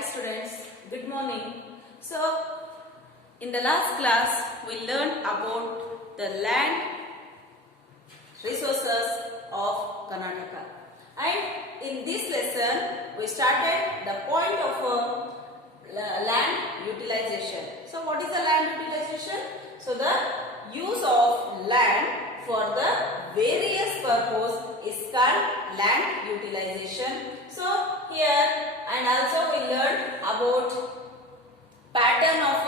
Hi students, good morning. So, in the last class, we learned about the land resources of Karnataka. And in this lesson, we started the point of land utilization. So, what is the land utilization? So, the use of land for the various purpose is called land utilization. So, here and also we learned about pattern of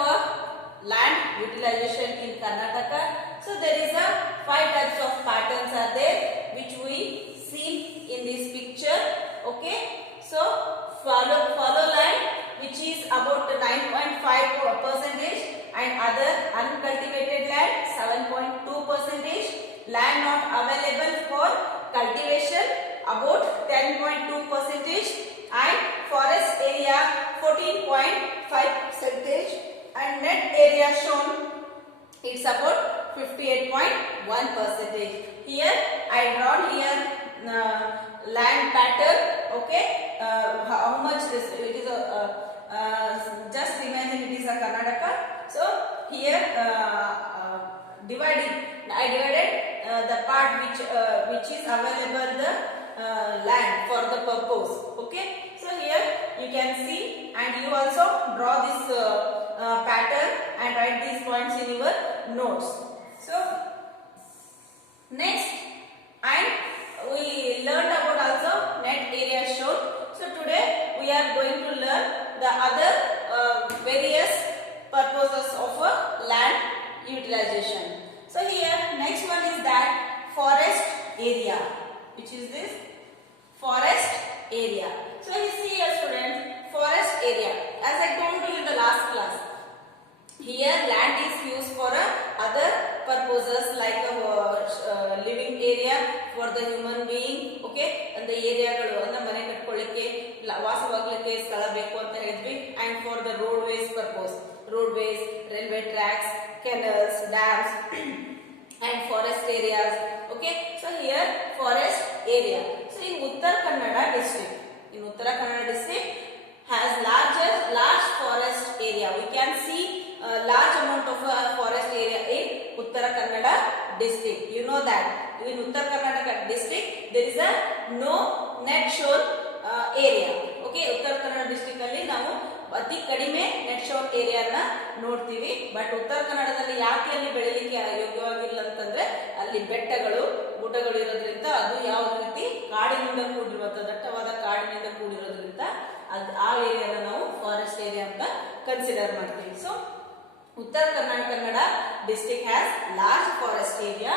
land utilization in Karnataka. So there is a 5 types of patterns are there which we see in this picture. Okay, so follow land which is about 9.5 percentage and other uncultivated land 7.2 percentage, land not available for cultivation about 10.2 percentage, and forest area 14.5 percentage, and net area shown it's about 58.1 percentage. Here I drawn here land pattern. Okay, how much this it is just imagine it is a Karnataka. So here I divided the part which is available the land for the purpose. Okay, so here you can see, and you also draw this pattern and write these points in your notes. So next, and we learned about also net area shown. So today we are going to learn the other various purposes of land utilization. So here next one is that forest area, which is this forest area. So you see here students, forest area, as I told you in the last class, here land is used for other purposes like living area for the human being. Okay, and the ಏರಿಯಾಗಳು ಅಂದ್ರೆ ಮನೆ ಕಟ್ಕೊಳ್ಳಿಕ್ಕೆ ವಾಸವಾಗಲಿಕ್ಕೆ ಸ್ಥಳ ಬೇಕು ಅಂತ ಹೇಳಿದ್ವಿ, and for the roadways purpose, roadways, railway tracks, canals, dams and forest areas. Okay, so here forest area. So in Uttar Kannada district has large forest area. We can see large amount of forest area in Uttara Kannada district. You know that in Uttara Kannada district there is a no net shown area. Okay, Uttara Kannada district ಅಲ್ಲಿ ನಾವು ಅತಿ ಕಡಿಮೆ net shown ಏರಿಯಾನ ನೋಡ್ತೀವಿ. But ಉತ್ತರ ಕನ್ನಡದಲ್ಲಿ ಯಾಕೆ ಅಲ್ಲಿ ಬೆಳೆಯಲಿಕ್ಕೆ ಯೋಗ್ಯವಾಗಿಲ್ಲ ಅಂತಂದ್ರೆ ಅಲ್ಲಿ ಬೆಟ್ಟಗಳು ಗುಡ್ಡಗಳು ಇರೋದ್ರಿಂದ, ಅದು ಯಾವ ರೀತಿ ಕಾಡಿನಿಂದ ಕೂಡಿರುವಂತಹ ದಟ್ಟವಾದ ಕಾಡಿನಿಂದ ಕೂಡಿರೋದ್ರಿಂದ ಆ ಏರಿಯಾನ ನಾವು ಫಾರೆಸ್ಟ್ ಏರಿಯಾ ಅಂತ ಕನ್ಸಿಡರ್ ಮಾಡ್ತೀವಿ. So Uttara Kannada district has large forest area,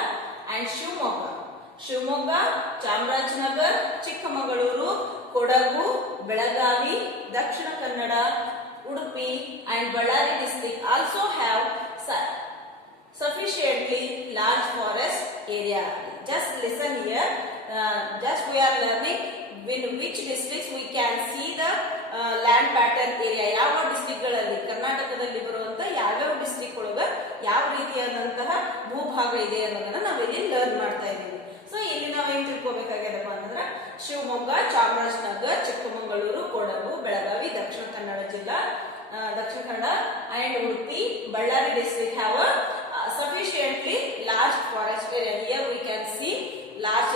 and Shivamogga, Chamarajanagar, Chikkamangaluru, Kodagu, Belagavi, Dakshina Kannada, Udupi and Ballari district also have sufficiently large forest area. Just listen here, just we are learning in which districts we can see the land pattern area. ಯಾವ district ಗಳಲ್ಲಿ ಕರ್ನಾಟಕದಲ್ಲಿ ಬರುವಂತ ಯಾವ್ಯಾವ district ಒಳಗ ಯಾವ ರೀತಿಯಾದಂತಹ ಭೂಭಾಗ ಇದೆ ಅನ್ನೋದನ್ನ ನಾವು ಇಲ್ಲಿ ಲರ್ನ್ ಮಾಡ್ತಾ ಇದ್ದೀವಿ. ಸೊ ಇಲ್ಲಿ ನಾವು ಏನ್ ತಿಳ್ಕೊಬೇಕಾಗ್ಯದಪ್ಪ ಅಂತಂದ್ರೆ Shivamogga, Chamarajanagar, Chikkamagaluru, Kodagu, Belagavi, Dakshina Kannada and Udupi, Ballari district have a sufficiently large forest area. Here we can see large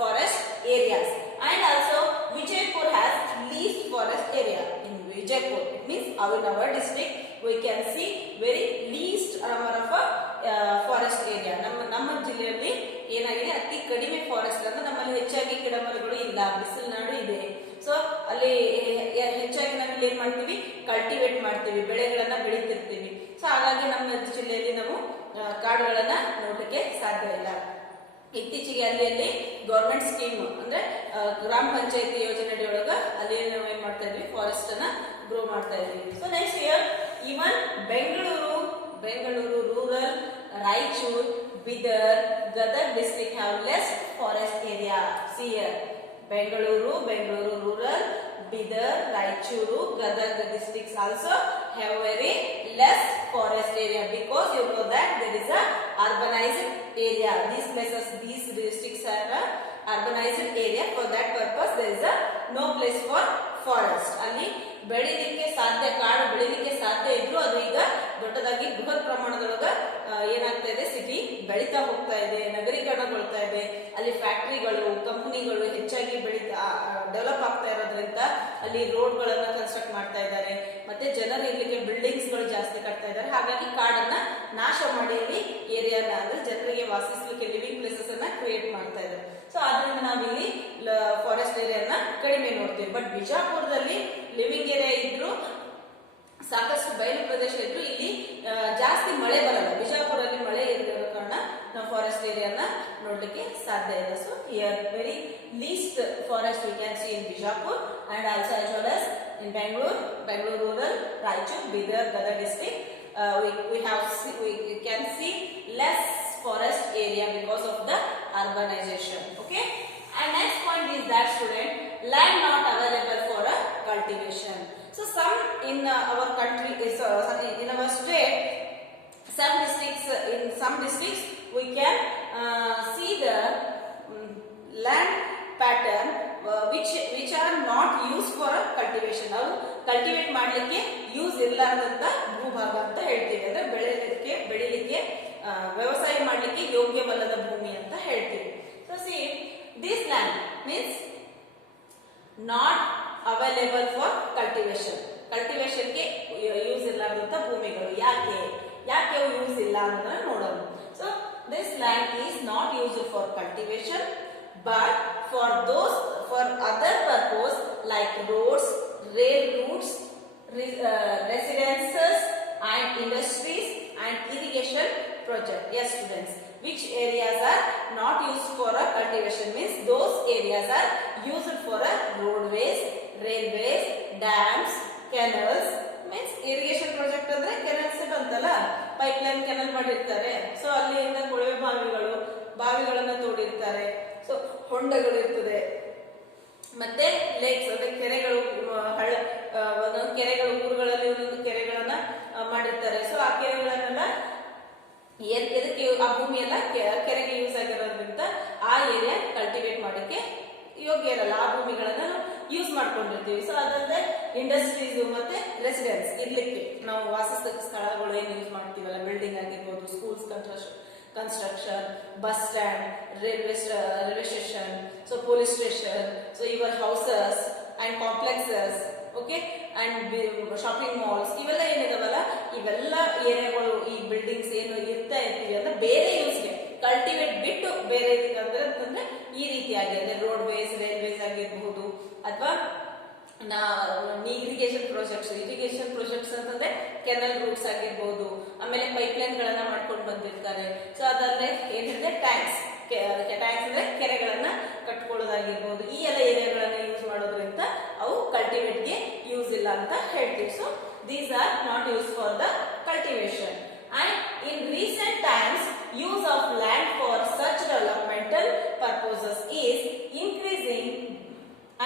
forest areas, and also Vijaypur has least forest area. In Vijaypur, it means in our district we can see very least number of forest area. ನಮ್ಮ ಜಿಲ್ಲೆಯಲ್ಲಿ ಏನಾಗಿದೆ, ಅತಿ ಕಡಿಮೆ forest ಅಂದ್ರೆ ನಮ್ಮಲ್ಲಿ ಹೆಚ್ಚಾಗಿ ಗಿಡ ಮರಗಳು ಇಲ್ಲ, ಬಿಸಿಲು ನಾಡು ಇದೆ. ಸೊ ಅಲ್ಲಿ ಹೆಚ್ಚಾಗಿ ನಾವು ಏನ್ ಮಾಡ್ತೀವಿ, ಕಲ್ಟಿವೇಟ್ ಮಾಡ್ತೀವಿ, ಬೆಳೆಗಳನ್ನ ಬೆಳೀತಿರ್ತೀವಿ. ಸೊ ಹಾಗಾಗಿ ನಮ್ಮ ಜಿಲ್ಲೆಯಲ್ಲಿ ನಾವು ಕಾಡುಗಳನ್ನ ನೋಡಲಿಕ್ಕೆ ಸಾಧ್ಯ ಇಲ್ಲ. ಇತ್ತೀಚೆಗೆ ಅಲ್ಲಿ ಗವರ್ಮೆಂಟ್ ಸ್ಕೀಮ್ ಅಂದ್ರೆ ಗ್ರಾಮ ಪಂಚಾಯತಿ ಯೋಜನೆ ಒಳಗ ಅಲ್ಲಿ ನಾವು ಏನ್ ಮಾಡ್ತಾ ಇದ್ವಿ, ಫಾರೆಸ್ಟ್ ಅನ್ನ ಗ್ರೋ ಮಾಡ್ತಾ ಇದ್ವಿ. So next year even Bengaluru rural, Raichur, Bidar, Gadag district have less forest area. See here, Bengaluru rural, Bidar, Raichuru, Gadag districts also have very less forest area, because you know that there is a urbanized area. These districts are urbanized area. For that purpose there is a no place for forest. ಅಲ್ಲಿ ಬೆಳಿಲಿಕ್ಕೆ ಸಾಧ್ಯ, ಕಾಡು ಬೆಳಿಲಿಕ್ಕೆ ಸಾಧ್ಯ ಇದ್ರು ಅದು ಈಗ ದೊಡ್ಡದಾಗಿ ಬೃಹತ್ ಪ್ರಮಾಣದೊಳಗ ಏನಾಗ್ತಾ ಇದೆ, ಸಿಟಿ ಬೆಳೀತಾ ಹೋಗ್ತಾ ಇದೆ, ನಗರೀಕರಣಗೊಳ್ತಾ ಇದೆ. ಅಲ್ಲಿ ಫ್ಯಾಕ್ಟರಿಗಳು, ಕಂಪನಿಗಳು ಹೆಚ್ಚಾಗಿ ಡೆವಲಪ್ ಆಗ್ತಾ ಇರೋದ್ರಿಂದ ಅಲ್ಲಿ ರೋಡ್ಗಳನ್ನ ಕನ್ಸ್ಟ್ರಕ್ಟ್ ಮಾಡ್ತಾ ಇದ್ದಾರೆ, ಮತ್ತೆ ಜನರು ಇರ್ಲಿಕ್ಕೆ ಬಿಲ್ಡಿಂಗ್ಸ್ ಗಳು ಜಾಸ್ತಿ ಕಟ್ತಾ ಇದ್ದಾರೆ. ಹಾಗಾಗಿ ಕಾಡನ್ನ ನಾಶ ಮಾಡಿ ಅಲ್ಲಿ ಏರಿಯಾನ ಅಂದ್ರೆ ಜನರಿಗೆ ವಾಸಿಸಲಿಕ್ಕೆ ಲಿವಿಂಗ್ ಪ್ಲೇಸಸ್ ಅನ್ನ ಕ್ರಿಯೇಟ್ ಮಾಡ್ತಾ ಇದ್ದಾರೆ. ಸೊ ಆದ್ರಿಂದ ನಾವಿಲ್ಲಿ ಫಾರೆಸ್ಟ್ ಏರಿಯಾನ ಕಡಿಮೆ ನೋಡ್ತೀವಿ. ಬಟ್ ಬಿಜಾಪುರದಲ್ಲಿ ಲಿವಿಂಗ್ ಏರಿಯಾ ಇದ್ರು, ಸಾಕಷ್ಟು ಬಯಲು ಪ್ರದೇಶ ಇದ್ರು, ಇಲ್ಲಿ ಜಾಸ್ತಿ ಮಳೆ ಬರಲ್ಲ. ಬಿಜಾಪುರಲ್ಲಿ ಮಳೆ ಇರೋ ಕಾರಣ ನಾವು ಫಾರೆಸ್ಟ್ ಏರಿಯಾನ ನೋಡ್ಲಿಕ್ಕೆ ಸಾಧ್ಯ ಇಲ್ಲ. So here very list forest V can see in Bijapur and also as well as in Bangalore rural, Raichur, Bidar, Gada district. We can see less forest area because of the urbanization. Okay. And next point is that student, land not available for a cultivation. So some in our country is in our state, in some districts we can see the land pattern which are not used for cultivation. ನಾವು cultivate ಮಾಡಲಿಕ್ಕೆ use ಇರಲಾರದಂತ ಭೂಭಾಗ ಅಂತ ಹೇಳ್ತೀವಿ. ಅಂದ್ರೆ ಬೆಳಿಲಿಕ್ಕೆ ವ್ಯವಸಾಯ ಮಾಡಲಿಕ್ಕೆ ಯೋಗ್ಯವಲ್ಲದ ಭೂಮಿ ಅಂತ ಹೇಳ್ತೀವಿ. So see this land means not available for ಕಲ್ಟಿವೇಶನ್ಗೆ ಯೂಸ್ ಇರಲಾರದಂತ ಭೂಮಿಗಳು. ಯಾಕೆ ಅವು ಯೂಸ್ ಇಲ್ಲ ಅನ್ನೋದನ್ನ ನೋಡೋಣ. So this land is not used for cultivation but for other purpose like roads, rail routes, residences and industries and irrigation project. Yes students, which areas are not used for a cultivation means those areas are used for a roadways, railways, dams, canals. means irrigation project ಅಂದ್ರೆ channels ಬಂತಲ್ಲ, pipeline kennel ಮಾಡಿರ್ತಾರೆ. So ಅಲ್ಲಿಂದ ಕೊಳವೆ ಬಾವಿಗಳನ್ನ ತೋಡಿರ್ತಾರೆ. So ಹೊಂಡಗಳು ಇರ್ತದೆ, ಮತ್ತೆ lakes ಅಂದ್ರೆ ಕೆರೆಗಳು, ಕೆರೆಗಳು ಊರುಗಳಲ್ಲಿ ಒಂದೊಂದು ಕೆರೆಗಳನ್ನ ಮಾಡಿರ್ತಾರೆ. ಸೊ ಆ ಕೆರೆಗಳನ್ನೆಲ್ಲ ಎದಕ್ಕೆ, ಆ ಭೂಮಿ ಎಲ್ಲ ಕೆರೆಗೆ ಯೂಸ್ ಆಗಿರೋದ್ರಿಂದ ಆ ಏರಿಯಾ ಕಲ್ಟಿವೇಟ್ ಮಾಡಕ್ಕೆ ಯೋಗ್ಯ ಇರಲ್ಲ. ಆ ಭೂಮಿಗಳನ್ನ ನಾವು ಯೂಸ್ ಮಾಡ್ಕೊಂಡಿರ್ತೀವಿ. ಸೊ ಅದಲ್ಲದೆ ಇಂಡಸ್ಟ್ರೀಸ್ ಮತ್ತೆ ರೆಸಿಡೆನ್ಸ್ ಇರ್ಲಿಕ್ಕೆ ನಾವು ವಾಸಿಸಿದ ಸ್ಥಳಗಳು ಏನು ಯೂಸ್ ಮಾಡ್ತೀವಲ್ಲ, ಬಿಲ್ಡಿಂಗ್ ಆಗಿರ್ಬೋದು, schools construction, bus stand, railway station, so police station, so your houses and complexes, okay, and shopping malls, ಇವೆಲ್ಲ ಏನಿದಾವಲ್ಲ, ಇವೆಲ್ಲ ಏರಿಯಾಗಳು, ಈ ಬಿಲ್ಡಿಂಗ್ಸ್ ಏನು ಇರ್ತಾ ಇರ್ತೀವಿ ಅಂದ್ರೆ ಬೇರೆ ಯೂಸ್ಗೆ ಕಲ್ಟಿವೇಟ್ ಬಿಟ್ಟು ಬೇರೆ ಅಂದ್ರೆ ಈ ರೀತಿಯಾಗಿ ಅಂದ್ರೆ ರೋಡ್ವೇಸ್, ರೈಲ್ವೇಸ್ ಆಗಿರಬಹುದು, ಅಥವಾ ಇರಿಗೇಷನ್ ಪ್ರಾಜೆಕ್ಟ್ಸ್ ಅಂತಂದ್ರೆ ಕೆನಲ್ ರೂಟ್ಸ್ ಆಗಿರ್ಬೋದು, ಆಮೇಲೆ ಪೈಪ್ಲೈನ್ ಗಳನ್ನ ಮಾಡ್ಕೊಂಡು ಬಂದಿರ್ತಾರೆ. ಸೊ ಅದಲ್ಲದೆ ಏನಿದೆ ಟ್ಯಾಂಕ್ಸ್ ಅಂದ್ರೆ ಕೆರೆಗಳನ್ನ ಕಟ್ಕೊಳ್ಳೋದಾಗಿರ್ಬೋದು. ಈ ಎಲ್ಲ ಏರಿಯಾಗಳನ್ನ ಯೂಸ್ ಮಾಡೋದ್ರಿಂದ ಅವು ಕಲ್ಟಿವೇಟ್ಗೆ ಯೂಸ್ ಇಲ್ಲ ಅಂತ ಹೇಳ್ತೀವಿ. So these are not use for the cultivation. And in recent times use of land for such developmental purposes is increasing,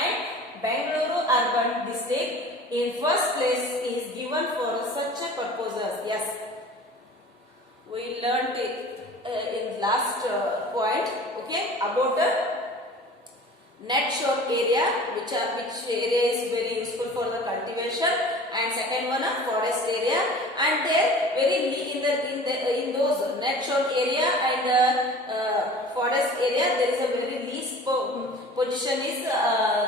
and Bangalore urban district in first place is given for such purposes. Yes, we learned it in last point, okay, about the net shore area, which area is very useful for the cultivation, and second one forest area. And there very in those net shore area and forest area there is a very least position is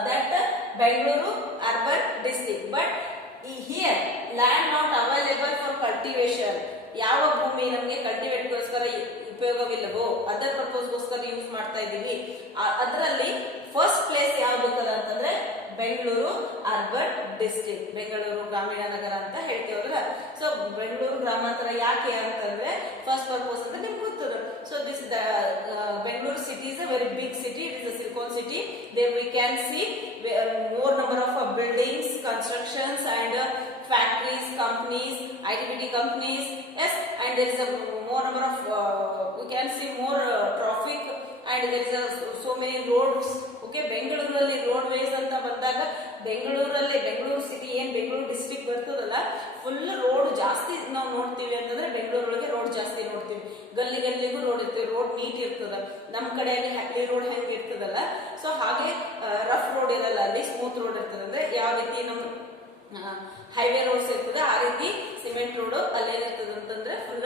that Bangalore urban district. But here land not available for cultivation. ಯಾವ ಭೂಮಿ ನಮಗೆ ಕಲ್ಟಿವೇಟ್ಗೋಸ್ಕರ ಉಪಯೋಗವಿಲ್ಲವೋ, other ಪರ್ಪಸ್ಗೋಸ್ಕರ use ಮಾಡ್ತಾ ಇದೀವಿ, ಅದರಲ್ಲಿ first place ಯಾವ್ದು ಅಂತಂದ್ರೆ Bengaluru urban district, Bengaluru ಗ್ರಾಮೀಣ ನಗರ ಅಂತ ಹೇಳ್ತೇವಲ್ಲ. ಸೊ ಬೆಂಗಳೂರು ಗ್ರಾಮಾಂತರ ಯಾಕೆ ಅಂತಂದ್ರೆ ಫಸ್ಟ್ ಪರ್ಪಸ್ ಅಂತ ನಿಮ್ಗೆ ಗೊತ್ತದ. So this Bengaluru city is a very big city, it is a silicon city. There we can see more number of buildings, constructions and factories, companies, ITBT companies. Yes, and there is a more number of we can see more traffic, and there is so many roads, okay, ಬೆಂಗಳೂರಲ್ಲಿ road ways ಅಂತ ಬಂದಾಗ Bengaluru city ಏನ್ Bengaluru district ಬರ್ತದಲ್ಲ, full road ಜಾಸ್ತಿ ನಾವು ನೋಡ್ತೀವಿ ಅಂತಂದ್ರೆ ಬೆಂಗಳೂರೊಳಗೆ road ಜಾಸ್ತಿ ನೋಡ್ತೀವಿ. ಗಲ್ಲಿಗೂ ರೋಡ್ ಇರ್ತದೆ, ರೋಡ್ ನೀಟ್ ಇರ್ತದ. ನಮ್ಮ ಕಡೆಯಲ್ಲಿ ಹಳ್ಳಿ ರೋಡ್ ಹೆಂಗ್ ಇರ್ತದಲ್ಲ, ಸೊ ಹಾಗೆ ರಫ್ ರೋಡ್ ಇರಲ್ಲ, ಅಲ್ಲಿ ಸ್ಮೂತ್ ರೋಡ್ ಇರ್ತದೆ. ಅಂದ್ರೆ ಯಾವ ರೀತಿ ನಮ್ಮ ಹೈವೇ ರೋಡ್ಸ್ ಇರ್ತದೆ ಆ ರೀತಿ ಸಿಮೆಂಟ್ ರೋಡ್ ಅಲ್ಲೇನಿರ್ತದೆ ಅಂತಂದ್ರೆ ಫುಲ್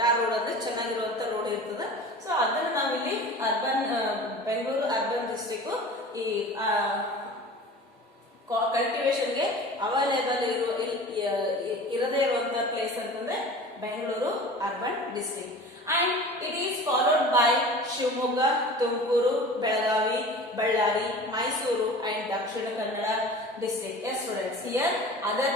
ಟಾರ್ ರೋಡ್ ಅಂದ್ರೆ ಚೆನ್ನಾಗಿರುವಂತ ರೋಡ್ ಇರ್ತದೆ. ಸೊ ಅದನ್ನ ನಾವಿಲ್ಲಿ ಬೆಂಗಳೂರು ಅರ್ಬನ್ ಡಿಸ್ಟ್ರಿಕ್ಟ್ ಈ ಕಲ್ಟಿವೇಶನ್ಗೆ ಅವೈಲೇಬಲ್ ಇರದೇ ಇರುವಂತ ಪ್ಲೇಸ್ ಅಂತಂದ್ರೆ Bengaluru urban district. And it is followed by Shivamogga, Tumkuru, Belagavi, Ballari, Mysuru and Dakshina Kannada district. Yes students, here other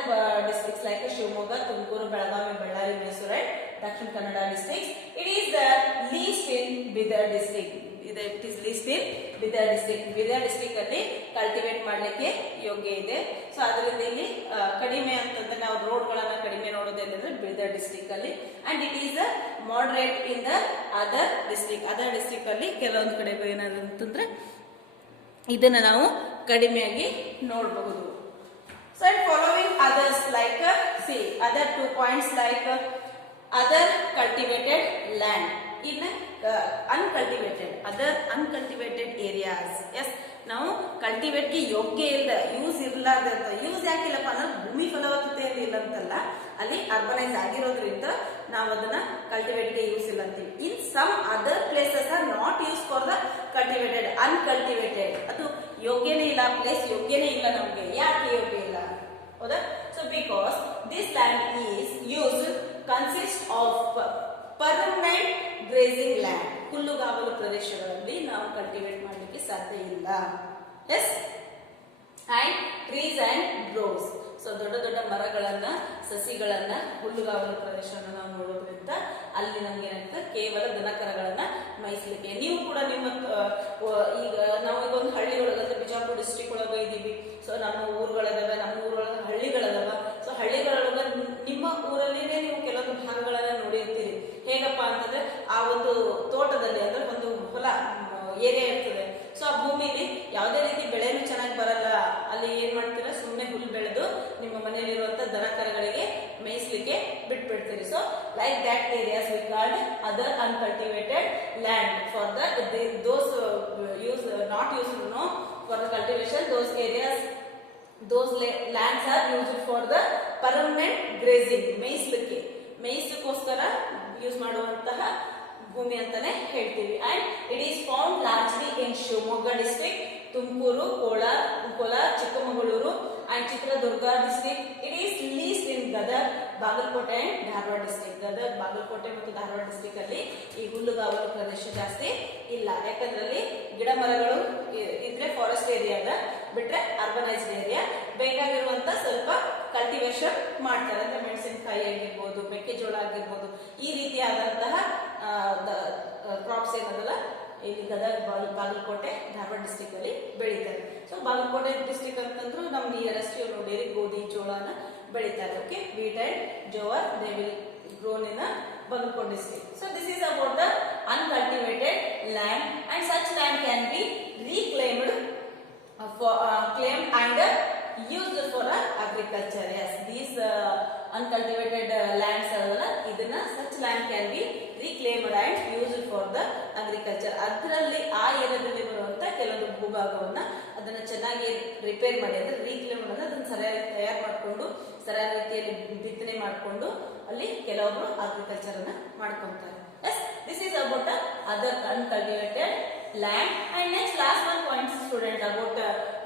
districts like Shivamogga, Tumkuru, Belagavi, Ballari, Mysuru and Dakshina Kannada districts. It is the least in Bidar district. It is least in Bidar district. Bidar district ಅಲ್ಲಿ cultivate ಮಾಡಲಿಕ್ಕೆ ಯೋಗ್ಯ ಇದೆ. So ಅದರಿಂದ ಇಲ್ಲಿ ಕಡಿಮೆ ಅಂತಂದ್ರೆ ನಾವು ರೋಡ್ಗಳನ್ನ ಕಡಿಮೆ ನೋಡೋದೇನಂದ್ರೆ ಬೀದರ್ ಡಿಸ್ಟ್ರಿಕ್ಟ್ ಅಲ್ಲಿ. And it is moderate in the other district ಅಲ್ಲಿ ಕೆಲವೊಂದು ಕಡೆ ಏನಾದ್ರು ಅಂತಂದ್ರೆ ಇದನ್ನ ನಾವು ಕಡಿಮೆಯಾಗಿ ನೋಡಬಹುದು. So and following others like other 2 points like other cultivated land in uncultivated areas. Yes, ನಾವು ಕಲ್ಟಿವೇಟ್ ಗೆ ಯೋಗ್ಯ ಇಲ್ಲ, ಯೂಸ್ ಇರಲಾರ್ದ ಅಂತ. ಯೂಸ್ ಯಾಕಿಲ್ಲಪ್ಪ ಅಂದ್ರೆ ಭೂಮಿ ಫಲವತ್ತತೆಯಲ್ಲಿ ಇಲ್ಲ ಅಂತಲ್ಲ, ಅಲ್ಲಿ ಅರ್ಬನೈಸ್ ಆಗಿರೋದ್ರಿಂದ ನಾವು ಅದನ್ನ ಕಲ್ಟಿವೇಟ್ ಗೆ ಯೂಸ್ ಇಲ್ಲ ಅಂತೀವಿ. In some other places are not use for the cultivated, uncultivated. ಅದು ಯೋಗ್ಯನೇ ಇಲ್ಲ, ಪ್ಲೇಸ್ ಯೋಗ್ಯನೇ ಇಲ್ಲ ನಮ್ಗೆ. ಯಾಕೆ ಯೋಗ್ಯ ಇಲ್ಲ? ಹೌದಾ? So because this land is used consist of permanent grazing land. ಹುಲ್ಲುಗಾವಲು ಪ್ರದೇಶಗಳಲ್ಲಿ ನಾವು ಕಲ್ಟಿವೇಟ್ ಮಾಡಲಿಕ್ಕೆ ಸಾಧ್ಯ ಇಲ್ಲ. Yes, and trees and groves. So ದೊಡ್ಡ ದೊಡ್ಡ ಮರಗಳನ್ನ, ಸಸಿಗಳನ್ನ, ಹುಲ್ಲುಗಾವಲು ಪ್ರದೇಶವನ್ನು ನಾವು ನೋಡೋದ್ರಿಂದ ಅಲ್ಲಿ ನಮ್ಗೆ ಏನಾಗ್ತದೆ, ಕೇವಲ ದನಕರಗಳನ್ನ ಮೇಯಿಸಲಿಕ್ಕೆ. ನೀವು ಕೂಡ ನಿಮ್ಮ ಈಗ ನಾವು ಈಗ ಒಂದು ಹಳ್ಳಿ ಒಳಗಂದ್ರೆ ಬಿಜಾಪುರ ಡಿಸ್ಟ್ರಿಕ್ಟ್ ಒಳಗೆ ಇದ್ದೀವಿ. ಸೊ ನಮ್ಮ ಊರುಗಳದಾವ, ನಮ್ಮ ಊರೊಳಗೆ ಹಳ್ಳಿಗಳದಾವ. ಸೊ ಹಳ್ಳಿಗಳೊಳಗ ನಿಮ್ಮ ಊರಲ್ಲಿನೇ ನೀವು ಕೆಲವೊಂದು ಭಾಗಗಳನ್ನ ನೋಡಿರ್ತೀರಿ. ಹೇಗಪ್ಪ ಅಂತಂದ್ರೆ ಆ ಒಂದು ತೋಟದಲ್ಲಿ ಅಂದ್ರೆ ಒಂದು ಹೊಲ ಏರಿಯಾ ಇರ್ತದೆ. ಸೊ ಆ ಭೂಮಿಲಿ ಯಾವುದೇ ರೀತಿ ಬೆಳೆನೂ ಚೆನ್ನಾಗಿ ಬರಲ್ಲ. ಅಲ್ಲಿ ಏನ್ ಮಾಡ್ತೀರಾ, ಸುಮ್ಮನೆ ಹುಲ್ಲು ಬೆಳೆದು ನಿಮ್ಮ ಮನೆಯಲ್ಲಿರುವಂತ ದನಕರಗಳಿಗೆ ಮೇಯಿಸ್ಲಿಕ್ಕೆ ಬಿಟ್ಬಿಡ್ತೀರಿ. So like that areas we called other uncultivated land for those not used for the cultivation. Those areas, those lands are used for the permanent grazing. ಮೇಯಿಸಲಿಕ್ಕೋಸ್ಕರ ಯೂಸ್ ಮಾಡುವಂತಹ ಭೂಮಿ ಅಂತಾನೆ ಹೇಳ್ತೀವಿ. And it is found largely in Shivamogga district, Tumakuru, Kolar, Chikkamagaluru and Chitradurga district. It is least in Gadag, Bagalkote and Dharwad district. Gadag, Bagalkote ಮತ್ತು Dharwad district ಅಲ್ಲಿ ಈ ಹುಲ್ಲುಗಾವಲು ಪ್ರದೇಶ ಜಾಸ್ತಿ ಇಲ್ಲ. ಯಾಕಂದ್ರೆ ಅಲ್ಲಿ ಗಿಡ ಮರಗಳು ಇದ್ರೆ ಫಾರೆಸ್ಟ್ ಏರಿಯಾದ, ಬಿಟ್ರೆ ಅರ್ಬನೈಸ್ಡ್ ಏರಿಯಾ. ಬೇಕಾಗಿರುವಂತ ಸ್ವಲ್ಪ ಕಲ್ಟಿವೇಶನ್ ಮಾಡ್ತಾರೆ. ಅಂದ್ರೆ ಮೆಣಸಿನಕಾಯಿ ಆಗಿರ್ಬೋದು, ಮೆಕ್ಕೆಜೋಳ ಆಗಿರ್ಬೋದು, ಈ ರೀತಿಯಾದಂತಹ ಕ್ರಾಪ್ಸ್ ಏನದಲ್ಲ ಇಲ್ಲಿ ಗದಗ್, ಬಾಗಲಕೋಟೆ, ಧಾರವಾಡ ಡಿಸ್ಟ್ರಿಕ್ಟ್ ಅಲ್ಲಿ ಬೆಳೀತಾರೆ. ಸೊ ಬಾಗಲಕೋಟೆ ಡಿಸ್ಟ್ರಿಕ್ಟ್ ಅಂತಂದ್ರು ನಮ್ ನಿಯರೆಸ್ಟ್ ನೋಡಿರಿ ಗೋಧಿ, ಜೋಳನ ಬೆಳೀತಾರೆ. Okay, wheat and jowar they will grown in a Bagalkot district. So this is about the uncultivated land, and such land can be reclaimed claimed and used for agriculture. Yes, these uncultivated lands ಇದನ್ನ such land can be reclaimed and used for the agriculture. ಅದರಲ್ಲಿ ಆ ಏರಿಯಾದಲ್ಲಿ ಬರುವಂತ ಕೆಲವೊಂದು ಭೂಭಾಗವನ್ನ ಅದನ್ನ ಚೆನ್ನಾಗಿ repair ಮಾಡಿ, ಅಂದ್ರೆ ರೀಕ್ಲೇಮ್ ಮಾಡೋದು, ಅದನ್ನ ಸರಿಯಾಗಿ ತಯಾರು ಮಾಡಿಕೊಂಡು ಸರಿಯಾದ ರೀತಿಯಲ್ಲಿ ಬಿತ್ತನೆ ಮಾಡಿಕೊಂಡು ಅಲ್ಲಿ ಕೆಲವೊಬ್ರು ಅಗ್ರಿಕಲ್ಚರ್ ಅನ್ನ ಮಾಡ್ಕೊಂತಾರೆ. Yes, this is about other uncultivated land. And next last one point student about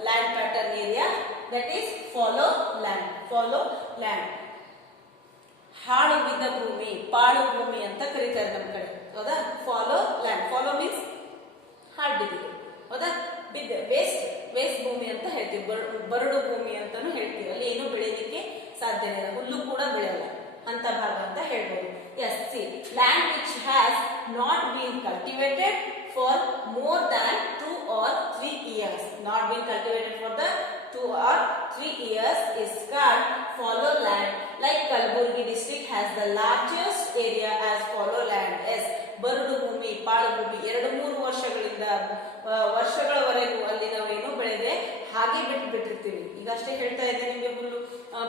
land pattern area, that is follow land. ಹಾಳು ಬಿದ್ದ ಭೂಮಿ, ಪಾಳು ಭೂಮಿ ಅಂತ ಕರೀತಾರೆ ನಮ್ಮ ಕಡೆ. ಹೌದಾ? ಫಾಲೋ ಲ್ಯಾಂಡ್, ಫಾಲೋ ಮೀನ್ಸ್ ಹಾಳು ಬಿದ್ದಿದೆ. ಹೌದಾ? ಬಿದ್ದ ವೇಸ್ಟ್ ಭೂಮಿ ಅಂತ ಹೇಳ್ತೀವಿ, ಬರಡು ಭೂಮಿ ಅಂತಾನು ಹೇಳ್ತೀವಿ. ಅಲ್ಲಿ ಏನು ಬೆಳೆಯಲಿಕ್ಕೆ ಸಾಧ್ಯನೇ ಇಲ್ಲ, ಹುಲ್ಲು ಕೂಡ ಬೆಳೆಯಲ್ಲ ಅಂತ ಭಾಗ ಅಂತ ಹೇಳ್ಬೋದು. Yes, see land which has not been cultivated for more than 2 or 3 years, not been cultivated for the 2 or 3 years is called fallow land. Like Kalaburgi district has the largest area as fallow land. Yes, ಬರಡು ಭೂಮಿ, ಪಾಳು ಭೂಮಿ 2-3 ವರ್ಷಗಳಿಂದ ವರ್ಷಗಳಿಂದ ವರ್ಷಗಳವರೆಗೂ ಅಲ್ಲಿ ನಾವೇನು ಬೆಳೆದೆ ಹಾಗೆ ಬಿಟ್ಟಿರ್ತೀವಿ. ಈಗ ಅಷ್ಟೇ ಹೇಳ್ತಾ ಇದ್ದೆ, ನಿಮಗೆ ಹುಲ್ಲು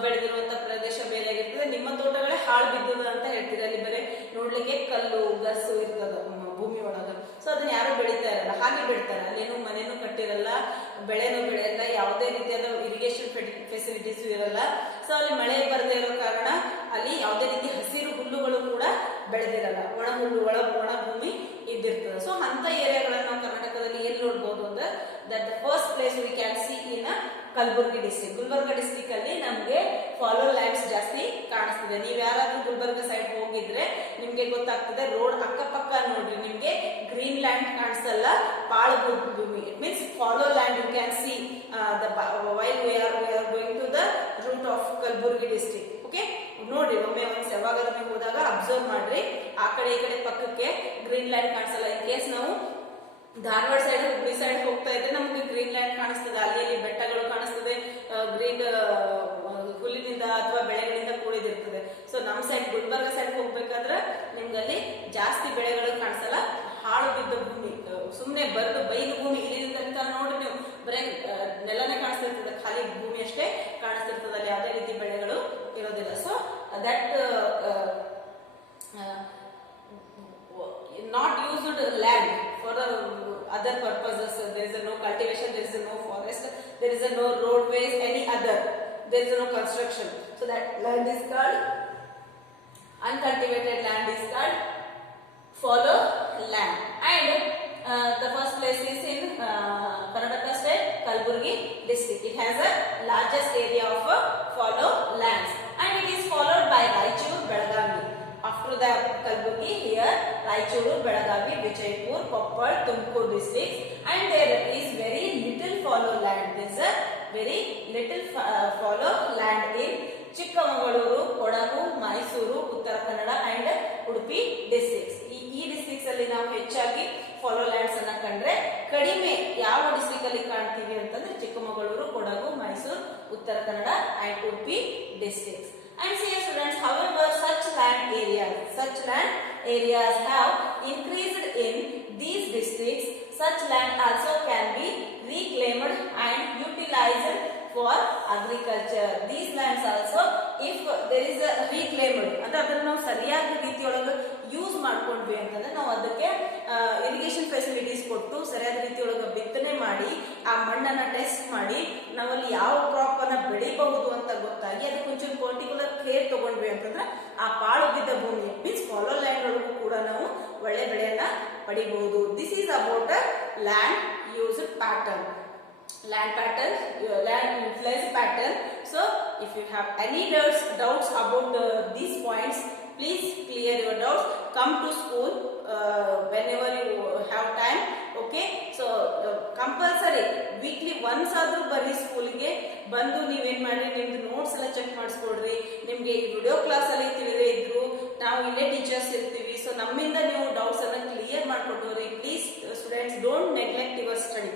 ಬೆಳೆದಿರುವಂತ ಪ್ರದೇಶ ಬೇರೆ ಆಗಿರ್ತದೆ, ನಿಮ್ಮ ತೋಟಗಳೇ ಹಾಳು ಬಿದ್ದದ ಅಂತ ಹೇಳ್ತೀರಿ. ಅಲ್ಲಿ ಬರೀ ನೋಡ್ಲಿಕ್ಕೆ ಕಲ್ಲು ಗರ್ಸು ಇರ್ತದ ಭೂಮಿ ಒಳಗ. ಸೊ ಅದನ್ನ ಯಾರು ಬೆಳೀತಾ ಇರಲ್ಲ, ಹಾಗೆ ಬೆಳಿತಾರೆ. ಅಲ್ಲೇನು ಮನೆನೂ ಕಟ್ಟಿರಲ್ಲ, ಬೆಳೆನೂ ಬೆಳೆಯಲ್ಲ, ಯಾವುದೇ ರೀತಿಯಾದ ಇರಿಗೇಷನ್ ಫೆಸಿಲಿಟೀಸ್ ಇರಲ್ಲ. ಸೊ ಅಲ್ಲಿ ಮಳೆ ಬರದೇ ಇರೋ ಕಾರಣ ಅಲ್ಲಿ ಯಾವುದೇ ರೀತಿ ಹಸಿರು ಹುಲ್ಲುಗಳು ಕೂಡ ಬೆಳೆದಿರಲ್ಲ, ಒಣ ಹುಲ್ಲು ಒಣ ಭೂಮಿ ಇದ್ದಿರ್ತದೆ. ಸೊ ಅಂತ ಏರಿಯಾಗಳನ್ನ ನಾವು ಕರ್ನಾಟಕದಲ್ಲಿ ಎಲ್ಲಿ ನೋಡ್ಬೋದು ಅಂದ್ರೆ that the first place we can see in Kalaburagi district. Gulbarga district ಅಲ್ಲಿ ನಮ್ಗೆ ಫಾಲೋ ಲ್ಯಾಂಡ್ಸ್ ಜಾಸ್ತಿ ಕಾಣಿಸ್ತದೆ. ನೀವ್ ಯಾರಾದ್ರೂ ಗುಲ್ಬರ್ಗ ಸೈಡ್ ಹೋಗಿದ್ರೆ ನಿಮ್ಗೆ ಗೊತ್ತಾಗ್ತದೆ, ರೋಡ್ ಅಕ್ಕಪಕ್ಕ ನೋಡ್ರಿ ನಿಮ್ಗೆ ಗ್ರೀನ್ ಲ್ಯಾಂಡ್ ಕಾಣಿಸಲ್ಲ, ಪಾಳು ಭೂಮಿ. It means fallow land you can see while we are going to the route of Kalaburagi district. Okay, ನೋಡ್ರಿ ಒಮ್ಮೆ ಒಂದ್ಸ ಯಾವಾಗಾದ್ರೂ ನೀವು ಹೋದಾಗ ಅಬ್ಸರ್ವ್ ಮಾಡ್ರಿ, ಆ ಕಡೆ ಈ ಕಡೆ ಪಕ್ಕಕ್ಕೆ ಗ್ರೀನ್ ಲ್ಯಾಂಡ್ ಕಾಣಿಸಲ್ಲ. ಇನ್ ಕೇಸ್ ನಾವು ಧಾರವಾಡ ಸೈಡ್ ಹುಬ್ಳಿ ಸೈಡ್ ಹೋಗ್ತಾ ಇದ್ರೆ ನಮ್ಗೆ ಗ್ರೀನ್ ಲ್ಯಾಂಡ್ ಕಾಣಿಸ್ತದೆ, ಅಲ್ಲಿ ಬೆಟ್ಟಗಳು ಕಾಣಿಸ್ತದೆ, ಗ್ರೀನ್ ಹುಲ್ಲಿನಿಂದ ಅಥವಾ ಬೆಳೆಗಳಿಂದ ಕೂಡಿದಿರ್ತದೆ. ಸೊ ನಮ್ ಸೈಡ್ ಗುಲ್ಬರ್ಗ ಸೈಡ್ ಹೋಗ್ಬೇಕಾದ್ರೆ ನಿಮ್ಗೆ ಅಲ್ಲಿ ಜಾಸ್ತಿ ಬೆಳೆಗಳು ಕಾಣಿಸಲ್ಲ, ಹಾಳು ಬಿದ್ದ ಭೂಮಿ, ಸುಮ್ನೆ ಬರದು ಬೈಲು ಭೂಮಿ. ಇಲ್ಲಿಂದ ನೋಡಿ ನೀವು ಬರೀ ನೆಲನೇ ಕಾಣಿಸ್ತಿರ್ತದೆ, ಖಾಲಿ ಭೂಮಿ ಅಷ್ಟೇ ಕಾಣಿಸ್ತಿರ್ತದೆ, ಅಲ್ಲಿ ಯಾವುದೇ ರೀತಿ ಬೆಳೆಗಳು ಇರೋದಿಲ್ಲ. So that not used land for other purposes. There is no cultivation, there is no forest, there is no roadways, any other, there is no construction. So that land is called uncultivated land, is called fallow land. And the first place is in Karnataka state, Kalaburgi district. It has a largest area of fallow lands, and it is followed by Raichur, Belagavi. After the Kalaburgi, here Raichuru, Belagavi, Vijaypur, Koppal, Tumkur districts, and there is very little fallow land. There is a very little fallow land in Chikkamangaluru, Kodagu, Mysuru, Uttara Kannada and Udupi districts. ಈ districts ಅಲ್ಲಿ ನಾವು ಹೆಚ್ಚಾಗಿ follow lands ಅನ್ನ ಕಂಡ್ರೆ, ಕಡಿಮೆ ಯಾವ district ಅಲ್ಲಿ ಕಾಣ್ತೀವಿ ಅಂತಂದ್ರೆ Chikkamagaluru, Kodagu, Mysuru, Uttara Kannada and Udupi districts. And see students, however, such land areas have increased in these districts. Such land also can be reclaimed and utilized for agriculture. These lands also, if there is a reclaimed ಅಂದ್ರೆ ಅದನ್ನ ನಾವು ಸರಿಯಾದ ರೀತಿಯೊಳಗೆ use ಮಾಡ್ಕೊಂಡ್ವಿ ಅಂತಂದ್ರೆ, ನಾವು ಅದಕ್ಕೆ irrigation facilities ಕೊಟ್ಟು ಸರಿಯಾದ ರೀತಿಯೊಳಗೆ ಬಿತ್ತನೆ ಮಾಡಿ ಆ ಮಣ್ಣನ್ನ ಟೆಸ್ಟ್ ಮಾಡಿ ನಾವಲ್ಲಿ ಯಾವ ಕ್ರಾಪ್ ಅನ್ನ ಬೆಳಿಬಹುದು ಅಂತ ಗೊತ್ತಾಗಿ ಅದಕ್ಕೆ ಒಂಚೂರು ಪರ್ಟಿಕ್ಯುಲರ್ ಕೇರ್ ತಗೊಂಡ್ವಿ ಅಂತಂದ್ರೆ ಆ ಪಾಳು ಬಿದ್ದ ಭೂಮಿ ಮೀನ್ಸ್ ಫಾಲೋ ಲ್ಯಾಂಡ್ ಒಳಗೂ ಕೂಡ ನಾವು ಒಳ್ಳೆ ಬೆಳೆಯನ್ನ ಪಡಿಬಹುದು. This is about a land use pattern. Land influence pattern. So if you have any doubts about these points, please clear your doubts. Come to school whenever you have time. Okay, so compulsory weekly once ಆದ್ರೂ ಬರ್ರಿ ಸ್ಕೂಲ್ಗೆ ಬಂದು ನೀವೇನ್ ಮಾಡ್ರಿ, ನಿಮ್ದು notes ಎಲ್ಲ check ಮಾಡಿಸ್ಕೊಡ್ರಿ. ನಿಮ್ಗೆ video class ಅಲ್ಲಿ ತಿಳಿದೇ ಇದ್ರು ನಾವು ಇಲ್ಲೇ ಟೀಚರ್ಸ್ ಇರ್ತೀವಿ. ಸೊ ನಮ್ಮಿಂದ ನೀವು ಡೌಟ್ಸ್ ಅನ್ನ ಕ್ಲಿಯರ್ ಮಾಡ್ಕೊಡ್ರಿ. Please students, don't neglect your study.